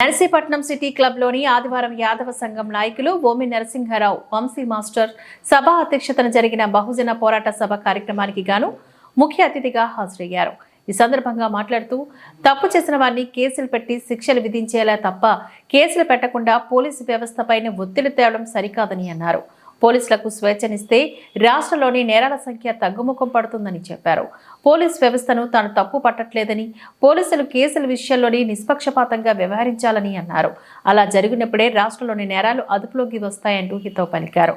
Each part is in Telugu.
నర్సీపట్నం సిటీ క్లబ్లోని ఆదివారం యాదవ సంఘం నాయకులు ఓమి నరసింహారావు వంశీ మాస్టర్ సభ అధ్యక్షతన జరిగిన బహుజన పోరాట సభ కార్యక్రమానికి గాను ముఖ్య అతిథిగా హాజరయ్యారు. ఈ సందర్భంగా మాట్లాడుతూ తప్పు చేసిన వారిని కేసులు పెట్టి శిక్షలు విధించేలా తప్ప కేసులు పెట్టకుండా పోలీసు వ్యవస్థపైన ఒత్తిడి తేవడం సరికాదని అన్నారు. పోలీసులకు స్వేచ్ఛనిస్తే రాష్ట్రంలోని నేరాల సంఖ్య తగ్గుముఖం పడుతుందని చెప్పారు. పోలీస్ వ్యవస్థను తాను తప్పు పట్టట్లేదని, పోలీసులు కేసుల విషయంలోని నిష్పక్షపాతంగా వ్యవహరించాలని అన్నారు. అలా జరిగినప్పుడే రాష్ట్రంలోని నేరాలు అదుపులోకి వస్తాయంటూ హితవు పలికారు.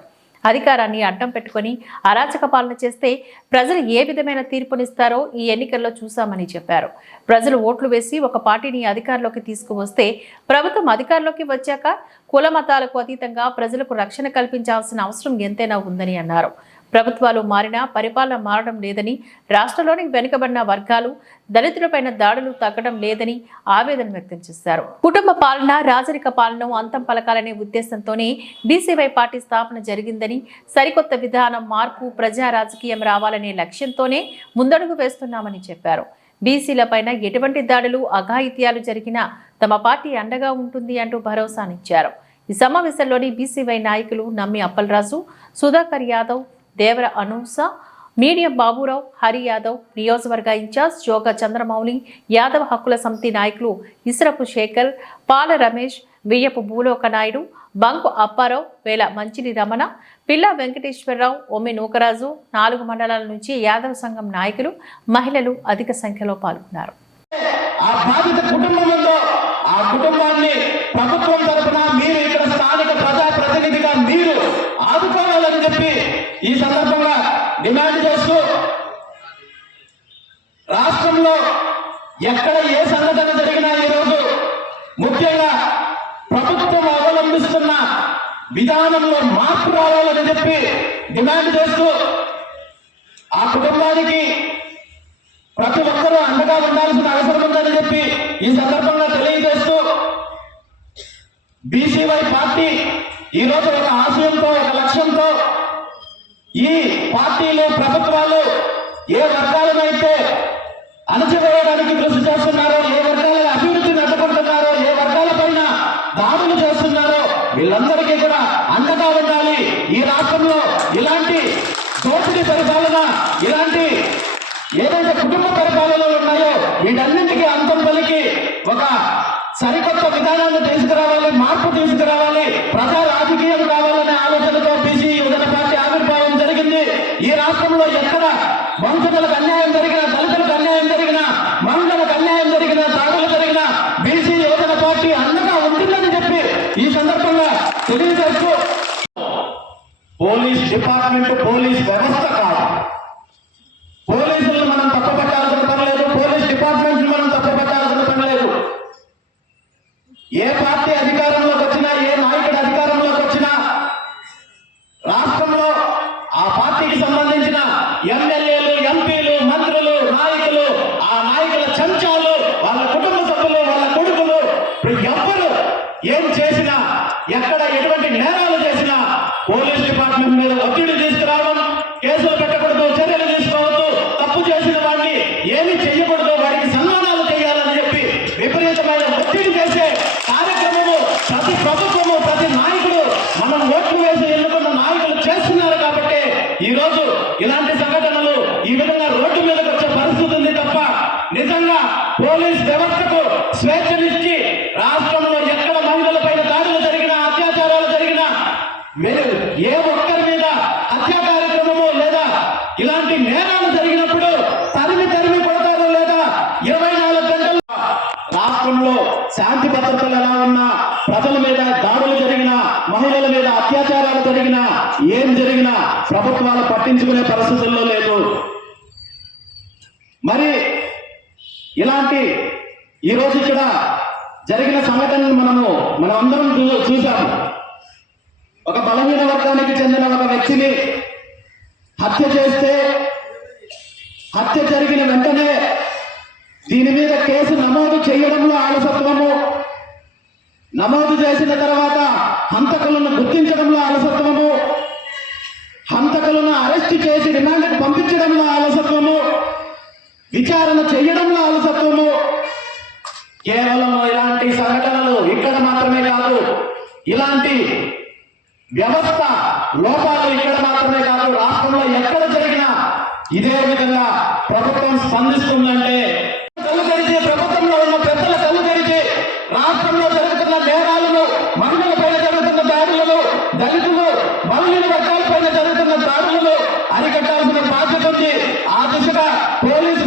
అధికారాన్ని అడ్డం పెట్టుకుని అరాచక పాలన చేస్తే ప్రజలు ఏ విధమైన తీర్పునిస్తారో ఈ ఎన్నికల్లో చూశామని చెప్పారు. ప్రజలు ఓట్లు వేసి ఒక పార్టీని అధికారంలోకి తీసుకువస్తే ప్రభుత్వం అధికారంలోకి వచ్చాక కుల మతాలకు అతీతంగా ప్రజలకు రక్షణ కల్పించాల్సిన అవసరం ఎంతైనా ఉందని అన్నారు. ప్రభుత్వాలు మారినా పరిపాలన మారడం లేదని, రాష్ట్రంలోని వెనుకబడిన వర్గాలు దళితులపైన దాడులు తగ్గడం లేదని ఆవేదన వ్యక్తం చేశారు. కుటుంబ పాలన, రాజరిక పాలన అంతం పలకాలనే ఉద్దేశంతోనే బీసీవై పార్టీ స్థాపన జరిగిందని, సరికొత్త విధానం, మార్పు, ప్రజా రాజకీయం రావాలనే లక్ష్యంతోనే ముందడుగు వేస్తున్నామని చెప్పారు. బీసీలపైన ఎటువంటి దాడులు, అఘాయిత్యాలు జరిగినా తమ పార్టీ అండగా ఉంటుంది అంటూ భరోసానిచ్చారు. ఈ సమావేశంలోని బీసీవై నాయకులు నమ్మి అప్పలరాజు, సుధాకర్ యాదవ్, దేవర అనూస, మీడియం బాబురావు, హరి యాదవ్, నియోజకవర్గ ఇన్ఛార్జ్ జోగ చంద్రమౌళి, యాదవ హక్కుల సమితి నాయకులు ఇసరపు శేఖర్, పాల రమేష్, వియ్యపు భూలోక నాయుడు, బంకు అప్పారావు, వేల మంచిలి రమణ, పిల్ల వెంకటేశ్వరరావు, ఒమ్మి నూకరాజు, 4 మండలాల నుంచి యాదవ సంఘం నాయకులు, మహిళలు అధిక సంఖ్యలో పాల్గొన్నారు. ప్రభుత్వం తరఫున మీరు ఇక్కడ స్థానిక ప్రజా ప్రతినిధిగా మీరు ఆదుకోవాలని చెప్పి ఈ సందర్భంగా డిమాండ్ చేస్తూ, రాష్ట్రంలో ఎక్కడ ఏ సంఘటన జరిగినా ఈరోజు ముఖ్యంగా ప్రభుత్వం అవలంబిస్తున్న విధానంలో మార్పు రావాలని చెప్పి డిమాండ్ చేస్తూ, ఆ కుటుంబానికి ప్రతి ఒక్కరూ అండగా ఉండాల్సిన అవసరం ఉందని చెప్పి ఈ సందర్భంగా తెలియజేస్తూ, బీసీవై పార్టీ ఈరోజు ఒక ఆశయంతో, ఒక లక్ష్యంతో ఈ పార్టీలు, ప్రభుత్వాలు ఏ వర్గాలనైతే అణచివేయడానికి కృషి చేస్తున్నారో, ఏ వర్గాల అభివృద్ధిని అడ్డుకుంటున్నారో, ఏ వర్గాలపైన దాడులు చేస్తున్నారో వీళ్ళందరికీ కూడా అండగా ఉండాలి. ఈ రాష్ట్రంలో ఇలాంటి దోపిడీ పరిపాలన, ఇలాంటి ఏదైతే కుటుంబ పరిపాలనలు ఉన్నాయో వీటన్నింటికీ అంతం పలికి ఒక సరికొత్త విధానాన్ని తీసుకురావాలి, మార్పు తీసుకురావాలి, ప్రజా రాజకీయం కావాలనే ఆలోచనతో బీసీ యువజన పార్టీ ఆవిర్భావం జరిగింది. ఈ రాష్ట్రంలో ఎక్కడ వంశజులకు అన్యాయం జరిగినా, దళితులకు అన్యాయం జరిగినా, మహిళలకు అన్యాయం జరిగినా, దాడులు జరిగినా బీసీ యువజన పార్టీ అండగా ఉంటుందని చెప్పి ఈ సందర్భంగా తెలియజేస్తూ, పోలీస్ డిపార్ట్మెంట్ పోలీస్ వ్యవస్థ కాదు. పోలీసులను మనం తప్పుపట్టాల్సిన పని లేదు, పోలీస్ డిపార్ట్మెంట్ మనం తప్పుపట్టాల్సిన పని లేదు. ఏ పార్టీ అధికారంలోకి వచ్చినా, ఏ నాయకుడు అధికారంలోకి వచ్చినా రాష్ట్రంలో ఆ పార్టీకి సంబంధించిన ఎమ్మెల్యేలు, ఎంపీలు, మంత్రులు, నాయకులు, ఆ నాయకుల చెంచాలు, వాళ్ళ కుటుంబ సభ్యులు, వాళ్ళ కొడుకులు ఎవ్వరు ఏం చేసినా, ఎక్కడ ఎటువంటి నేరాలు చేసినా పోలీస్ డిపార్ట్మెంట్ మీద ఒత్తిడి తీసుకురావడం, కేసులు పెట్టకూడదు, చర్యలు తీసుకోవద్దు, తప్పు చేసిన వాడిని ఏమి చెయ్యకూడదు, వాడికి సన్మానాలు చేయాలని చెప్పి విపరీతమైన ఒత్తిడి చేసే కార్యక్రమము ప్రతి ప్రభుత్వము, ప్రతి నాయకుడు, మనం ఓట్లు వేసి ఎన్నుకున్న నాయకులు చేస్తున్నారు. కాబట్టి ఈ రోజు ఇలాంటి సంఘటనలు ఈ విధంగా రోడ్డు మీదకి వచ్చే పరిస్థితి ఉంది తప్ప, నిజంగా పోలీస్ వ్యవస్థకు స్వేచ్ఛనిచ్చి రాష్ట్రంలో ఎక్కడ మహిళలపైన దాడులు జరిగినా, అత్యాచారాలు జరిగినా, ఏ ఒక్కరి మీద హత్యా కార్యక్రమము లేదా ఇలాంటి నేరాలు జరిగినప్పుడు తరిమి కొడతారు, లేదా 24 గంటలు రాష్ట్రంలో శాంతి భద్రతలు ఎలా ఉన్నా, ప్రజల మీద దాడులు జరిగినా, మహిళల మీద అత్యాచారాలు జరిగినా, ఏం జరిగినా ప్రభుత్వాలు పట్టించుకునే పరిస్థితుల్లో లేదు. మరి ఇలాంటి ఈరోజు ఇక్కడ జరిగిన సంఘటనను మనం అందరం చూసాము. ఒక బలహీన వర్గానికి చెందిన ఒక వ్యక్తిని హత్య చేస్తే, హత్య జరిగిన వెంటనే దీని మీద కేసు నమోదు చేయడంలో అలసత్వము, నమోదు చేసిన తర్వాత హంతకులను గుర్తించడంలో అలసత్వము, హంతకులను అరెస్ట్ చేసి రిమాండ్కు పంపించడంలో అలసత్వము, విచారణ చేయడంలో అలసత్వము, కేవలం ఇలాంటి సంఘటనలు ఇక్కడ మాత్రమే కాదు, ఇలాంటి వ్యవస్థ లోపాలు ఇక్కడ మాత్రమే కాదు, రాష్ట్రంలో ఎక్కడ జరిగినా ఇదే విధంగా ప్రభుత్వం స్పందిస్తుందంటే కళ్ళు తెరిచి, ప్రభుత్వంలో ఉన్న పెద్దల కళ్ళు తెరిచి రాష్ట్రంలో జరుగుతున్న నేరాలను, మహిళల పైన జరుగుతున్న దాడులను, దళితులు బలహీన వర్గాల పైన జరుగుతున్న దాడులను అరికట్టాల్సిన బాధ్యత ఉంది. ఆ దిశగా పోలీస్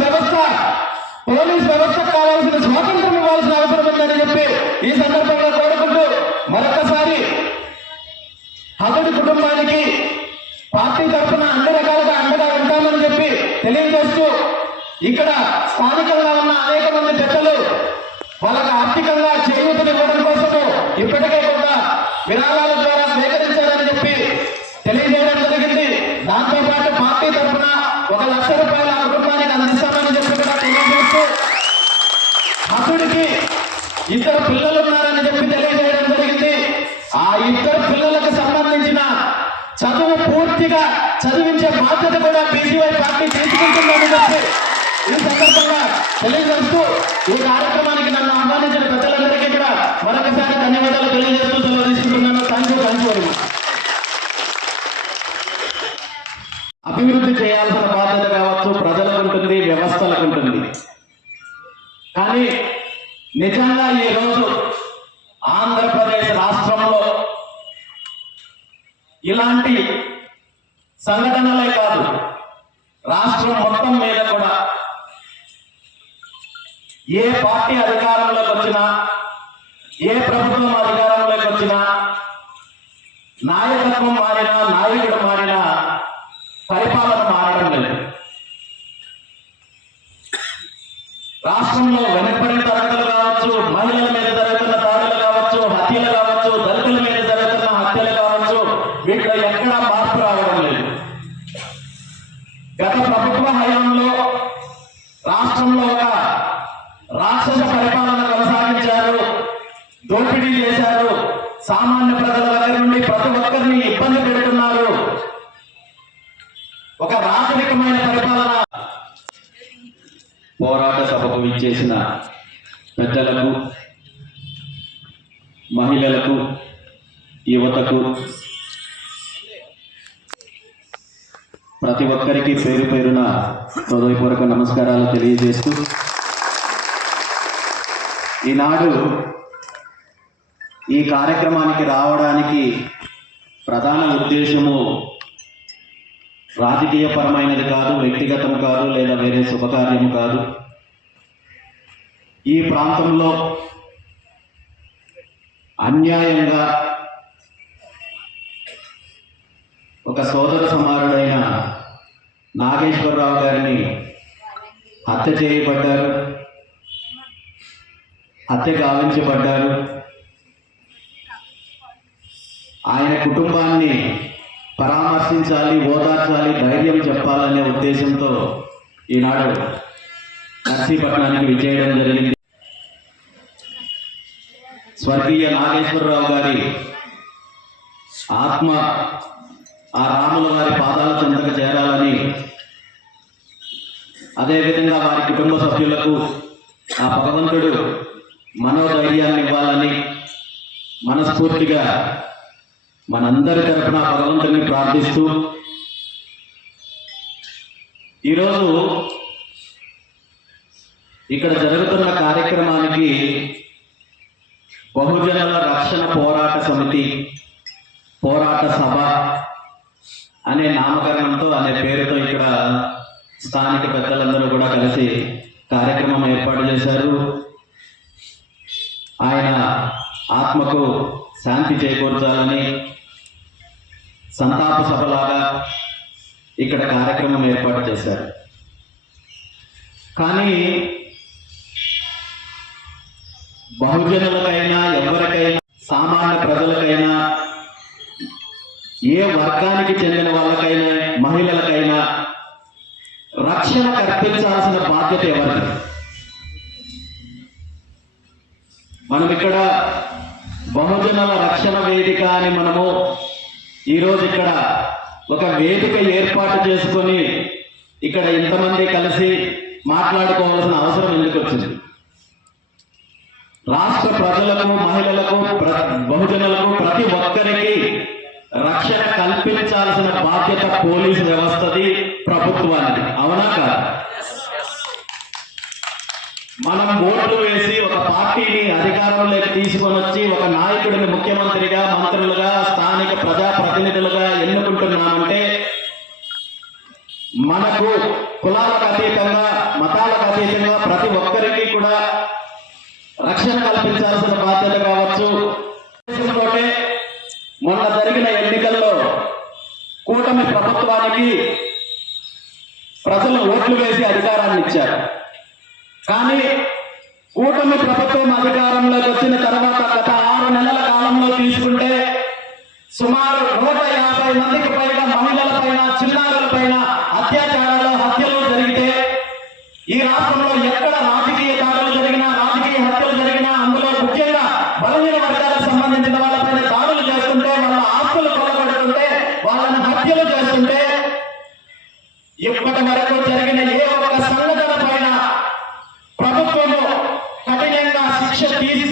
వ్యవస్థకు కావాల్సిన స్వాతంత్రం ఇవ్వాల్సిన అవసరం ఉందని చెప్పి ఈ సందర్భంగా కోరుకుంటూ మరొకసారి హతుడి కుటుంబానికి పార్టీ తరఫున అన్ని రకాలుగా అండగా ఉంటామని చెప్పి తెలియజేస్తూ, ఇక్కడ స్థానికంగా ఉన్న అనేక మంది పెద్దలు వాళ్ళకి ఆర్థికంగా చేయూతనివ్వడం కోసము ఇప్పటికే కొంత విరాళాల ద్వారా స్వీకరించారని చెప్పి తెలియజేయడం జరిగింది. దాంతో పాటు పార్టీ తరఫున 1 లక్ష రూపాయల ఆ కుటుంబానికి అందిస్తామని చెప్పి కూడా తెలియజేస్తూ, హతుడికి 2 పిల్లలు ఉన్నారని చెప్పి తెలియజేయడం జరిగింది. ఆ 2 పిల్లలకు సంబంధించిన చదువు పూర్తిగా చదివించే బాధ్యత కూడా బీసీవై పార్టీ తీసుకుంటుందని చెప్పి ఈ సందర్భంగా తెలియజేస్తూ, ఈ కార్యక్రమానికి నన్ను ఆహ్వానించిన పెద్దలందరికీ కూడా మరొకసారి ధన్యవాదాలు తెలియజేస్తూ సెలవు తీసుకుంటున్నాను. Thank you very much. అభివృద్ధి చేయాల్సిన బాధ్యత కావచ్చు, ప్రజలకు ఉంటుంది, వ్యవస్థలకు ఉంటుంది. కానీ నిజంగా ఈరోజు ఆంధ్రప్రదేశ్ రాష్ట్రంలో ఇలాంటి సంఘటనలే కాదు, రాష్ట్రం మొత్తం మీద కూడా ఏ పార్టీ అధికారంలోకి వచ్చినా, ఏ ప్రభుత్వం అధికారంలోకి వచ్చినా, నాయకత్వం మారినా, నాయకుడు మారినా పరిపాలన మారడం లేదు. రాష్ట్రంలో వెనకబడిన తరగతులు కావచ్చు, మహిళల మీద జరుగుతున్న దాడులు కావచ్చు, హత్యలు కావచ్చు, దళితుల మీద జరుగుతున్న హత్యలు కావచ్చు, వీటిలో ఎక్కడా మార్పు రావడం లేదు. గత ప్రభుత్వ హయాంలో రాష్ట్రంలో ఒక రాక్షస పరిపాలన కొనసాగించారు, దోపిడీ చేశారు, సామాన్య ప్రజల దగ్గర నుండి ప్రతి ఒక్కరిని ఇబ్బంది పెడుతున్నారు. ఒక రాజరికమైన పరిపాలన. పోరాట సభకు విచ్చేసిన పెద్దలకు, మహిళలకు, యువతకు, ప్రతి ఒక్కరికి పేరు పేరున హృదయపూర్వక నమస్కారాలు తెలియజేస్తూ, ఈనాడు ఈ కార్యక్రమానికి రావడానికి ప్రధాన ఉద్దేశము రాజకీయపరమైనది కాదు, వ్యక్తిగతం కాదు, లేదా వేరే శుభకార్యము కాదు. ఈ ప్రాంతంలో అన్యాయంగా ఒక సోదర సమానుడైన నాగేశ్వరరావు గారిని హత్య చేయబడ్డారు, హత్య గావించబడ్డారు. ఆయన కుటుంబాన్ని పరామర్శించాలి, ఓదార్చాలి, ధైర్యం చెప్పాలనే ఉద్దేశంతో ఈనాడు నర్సీపట్నానికి విచ్చేయడం జరిగింది. స్వర్గీయ నాగేశ్వరరావు గారి ఆత్మ ఆ రాముల వారి పాదాల చెంతకు చేరాలని, అదేవిధంగా వారి కుటుంబ సభ్యులకు ఆ భగవంతుడు మనోధైర్యాన్ని ఇవ్వాలని మనస్ఫూర్తిగా మనందరి తరఫున భగవంతుని ప్రార్థిస్తూ, ఈరోజు ఇక్కడ జరుగుతున్న కార్యక్రమానికి బహుజనుల రక్షణ పోరాట సమితి పోరాట సభ అనే నామకరణంతో, అనే పేరుతో ఇక్కడ స్థానిక పెద్దలందరూ కూడా కలిసి కార్యక్రమం ఏర్పాటు చేశారు. ఆయన ఆత్మకు శాంతి చేకూర్చాలని సంతాప సభలాగా ఇక్కడ కార్యక్రమం ఏర్పాటు చేశారు. కానీ బహుజనులకైనా, ఎవరికైనా, సామాన్య ప్రజలకైనా, ఏ వర్గానికి చెందిన వాళ్ళకైనా, మహిళలకైనా రక్షణ కల్పించాల్సిన బాధ్యత ఎవరిది? మనం ఇక్కడ బహుజనుల రక్షణ వేదిక అని మనము ఈరోజు ఇక్కడ ఒక వేదిక ఏర్పాటు చేసుకొని ఇక్కడ ఇంతమంది కలిసి మాట్లాడుకోవాల్సిన అవసరం ఎందుకు వచ్చింది? రాష్ట్ర ప్రజలకు, మహిళలకు, బహుజనులకు, ప్రతి ఒక్కరికి రక్షణ కల్పించాల్సిన బాధ్యత పోలీసు వ్యవస్థది, ప్రభుత్వానికి. అవునా కాదు? మనం ఓట్లు వేసి ఒక పార్టీని అధికారంలోకి తీసుకొని వచ్చి ఒక నాయకుడిని ముఖ్యమంత్రిగా, మంత్రులుగా, స్థానిక ప్రజాప్రతినిధులుగా ఎన్నుకుంటున్నామంటే మనకు కులాలకు అతీతంగా, మతాలకు అతీతంగా ప్రతి ఒక్కరికి కూడా రక్షణ కల్పించాల్సిన బాధ్యత కావచ్చు. దేశంలోనే మొన్న జరిగిన ఎన్నికల్లో కూటమి ప్రభుత్వానికి ప్రజలు ఓట్లు వేసి అధికారాన్ని ఇచ్చారు. కానీ కూటమి ప్రభుత్వం అధికారంలోకి వచ్చిన తర్వాత గత 6 నెలల కాలంలో తీసుకుంటే సుమారు 150 మందికి పైగా మహిళలపైన, చిన్నారులపైన అత్యాచారాలు, హత్యలు జరిగితే ఈ రాష్ట్రంలో ఎక్కడ రాజకీయ దాడులు జరిగినా, రాజకీయ హత్యలు జరిగినా, అందులో ముఖ్యంగా బలహీన వర్గాలకు సంబంధించిన వాళ్ళపైన దాడులు చేస్తుంటే, వాళ్ళ ఆస్తులు కొల్లగొడుతుంటే, వాళ్ళని హత్యలు చేస్తుంటే ఇప్పటి వరకు జరిగిన ఏ ఒక్క సంఘటన పైన ప్రభుత్వము కఠినంగా శిక్ష తీసి